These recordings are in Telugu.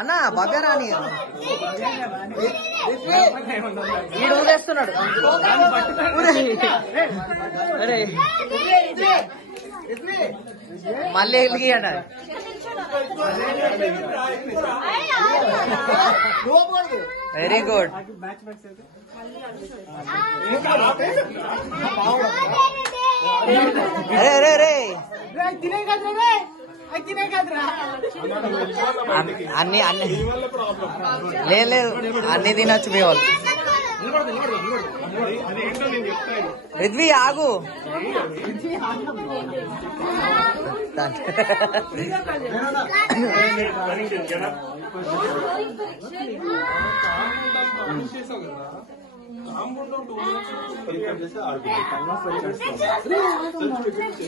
అన్నా భవ్య రాని ఈడు ఊరేస్తున్నాడు. అరే మళ్ళీ ఎలిగి అన్న వెరీ గుడ్. అరే అరే అరే అన్ని అన్ని లేదు అన్ని తినొచ్చు మీ వాళ్ళు. రిద్వి ఆగు.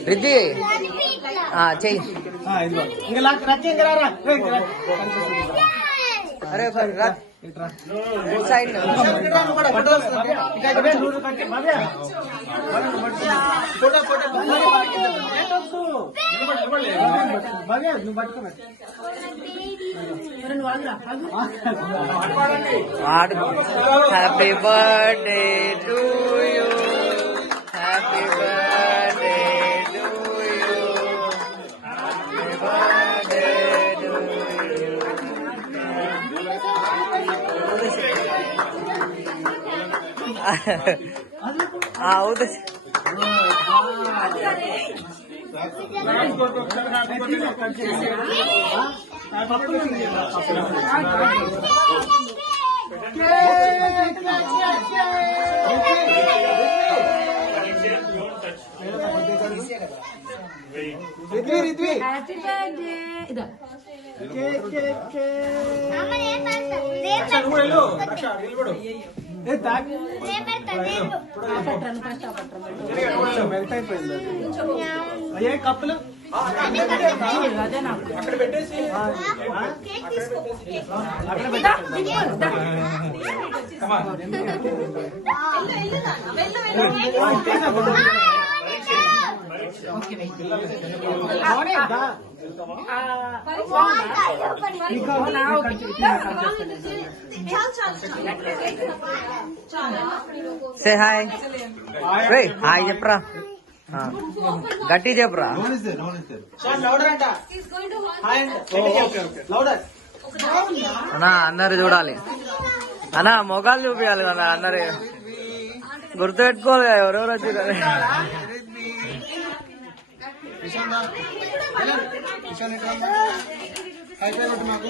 రిద్వి చెయ్యి. అరే side happy birthday to you, happy birthday to you, happy birthday to you. అవును ఏ కప్పులు అక్కడ పెట్టేసి సే హాయ్. హాయ్ చెప్పరా, గట్టి చెప్పరా. అన్నా అందరు చూడాలి అన్నా, మొగాలు చూపించాలి అన్న. అందరు గుర్తు పెట్టుకోవాలి కదా ఎవరెవరు చూడాలి. మాకు